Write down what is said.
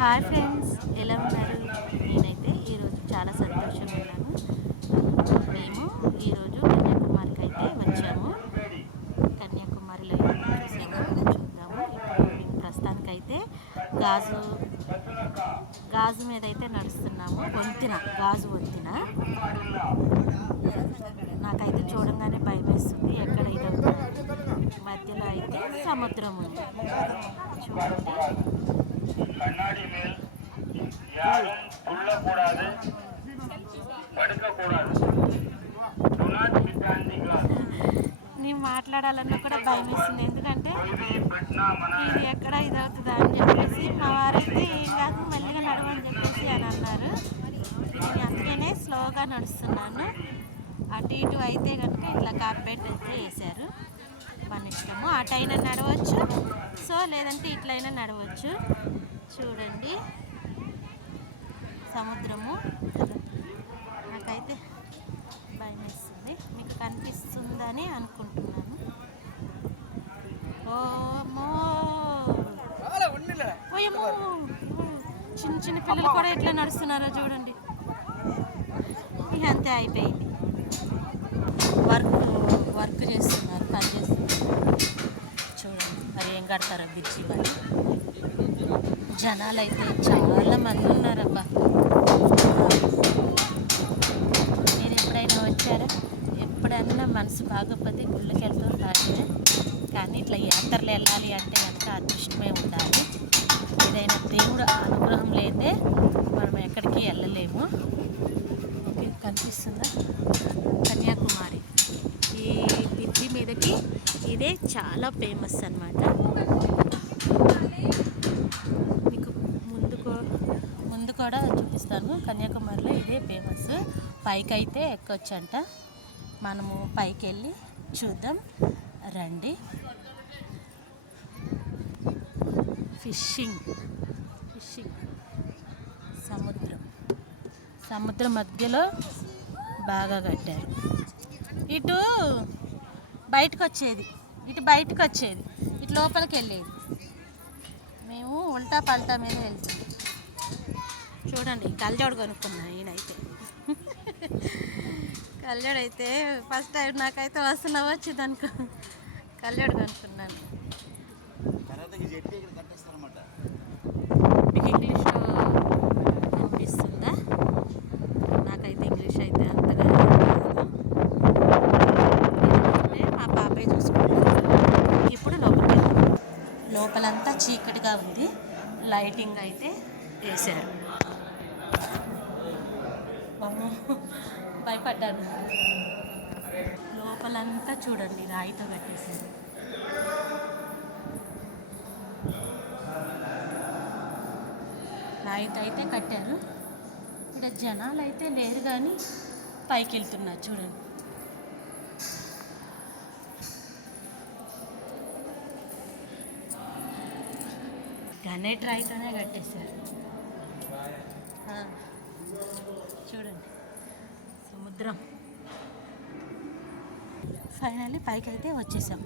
Hi friends, ఎలా ఉన్నారు? నేనైతే ఈరోజు చాలా సంతోషంగా ఉన్నాను. మేము ఈరోజు కన్యాకుమారికి అయితే వచ్చాము. కన్యాకుమారిలో చూసాము, చూద్దాము. ఇప్పుడు మేము ప్రస్తుతానికైతే గాజు గాజు మీద అయితే నడుస్తున్నాము. గాజు వంతెన నాకైతే చూడంగానే భయం వేస్తుంది. ఎక్కడ ఇదవుతుంది. మధ్యలో అయితే సముద్రం ఉంది చూడండి. கண்ணாடி மேல் யாரும் துள்ளக்கூடாது, படுக்கக்கூடாது. నేను మాట్లాడాలన్నా కూడా భయం వేస్తుంది. ఎందుకంటే ఇది ఎక్కడ ఇదవుతుందా అని చెప్పేసి మా వారైతే ఏం కాదు మెల్లిగా నడవని చెప్పేసి అని అన్నారు. నేను అందుకనే స్లోగా నడుస్తున్నాను. అటు ఇటు అయితే కనుక ఇట్లా కార్పెట్ అయితే వేశారు. మన ఇష్టము, అటైనా నడవచ్చు, లేదంటే ఇట్లయినా నడవచ్చు. చూడండి సముద్రము. నాకైతే భయం వేస్తుంది. మీకు కనిపిస్తుందని అనుకుంటున్నాను. చిన్న చిన్న పిల్లలు కూడా ఎట్లా నడుస్తున్నారో చూడండి. ఇక అంతే అయిపోయింది. వర్క్ చేస్తున్నారు, పని చేస్తున్నారు. చూడండి మరి ఏం కడతారో బ్రిడ్జి మరి. జనాలు అయితే చాలా మంది ఉన్నారబ్బా. మీరు ఎప్పుడైనా వచ్చారా? ఎప్పుడైనా మనసు బాగోకపోతే గుళ్ళకి వెళ్తుంటారు. కానీ ఇట్లా యాత్రలు వెళ్ళాలి అంటే కనుక అదృష్టమే ఉండాలి. ఏదైనా దేవుడు అనుగ్రహం లేదే మనం ఎక్కడికి వెళ్ళలేము. ఓకే, కనిపిస్తుందా కన్యాకుమారి? ఈ బ్రిడ్జి మీదకి ఇదే చాలా ఫేమస్ అన్నమాట. మీకు ముందు కూడా చూపిస్తాను. కన్యాకుమారిలో ఇదే ఫేమస్. పైకి అయితే ఎక్కొచ్చంట. మనము పైకి వెళ్ళి చూద్దాం రండి. ఫిషింగ్ సముద్రం మధ్యలో బాగా కట్టారు. ఇటు బయటకు వచ్చేది, ఇటు లోపలికి వెళ్ళేది. మేము ఉల్టా పల్టా మీద వెళ్తాం. చూడండి కళ్ళజోడు కొనుక్కున్నా. నేనైతే కళ్ళజోడు అయితే ఫస్ట్ టైం నాకైతే వస్తున్నా వచ్చింది అనుకో. కళ్ళజోడు కొనుక్కున్నాను. మీకు ఇంగ్లీష్లో అనిపిస్తుందా? నాకైతే ఇంగ్లీష్ అయితే అంతగా మా పాపే చూసుకుంటారు. ఇప్పుడు లోపలంతా చీకటిగా ఉంది. లైటింగ్ అయితే వేశారు. భయపడ్డాను. లోపలంతా చూడండి రాయితో కట్టేశారు. రాయితో అయితే కట్టారు. ఇక్కడ జనాలు అయితే లేరు కానీ పైకి వెళ్తున్నారు చూడండి. గ్రానైట్ రాయితోనే కట్టేశారు. చూడండి సముద్రం. ఫైనల్లీ పైకి అయితే వచ్చేసాం.